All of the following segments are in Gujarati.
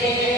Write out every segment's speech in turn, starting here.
Señor.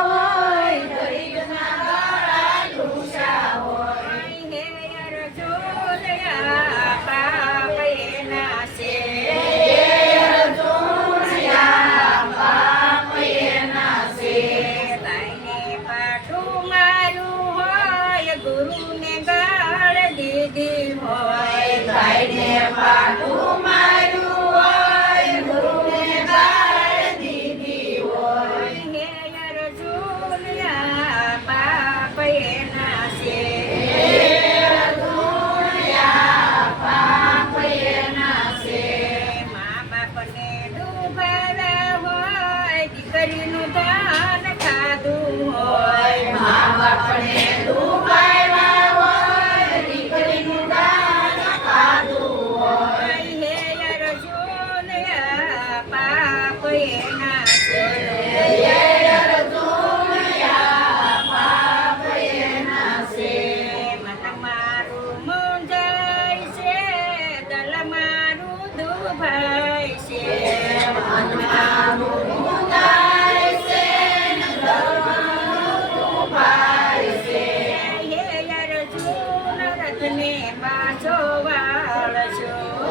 trabalho.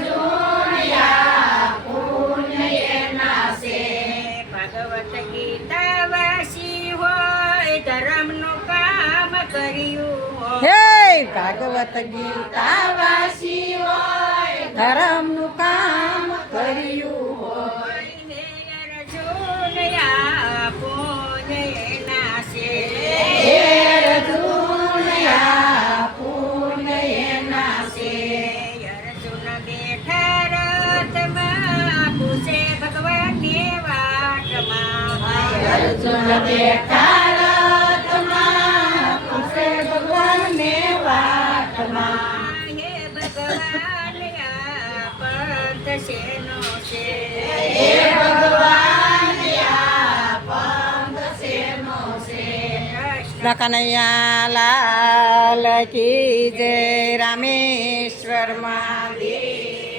જો નયા પુણ્ય ભગવત ગીતા વાસી હોય ધર્મનું કામ કર્યું હે ભગવત ગીતા વાસી હોય કામ કનૈયા લાલ કી જય રામેશ્વરમાં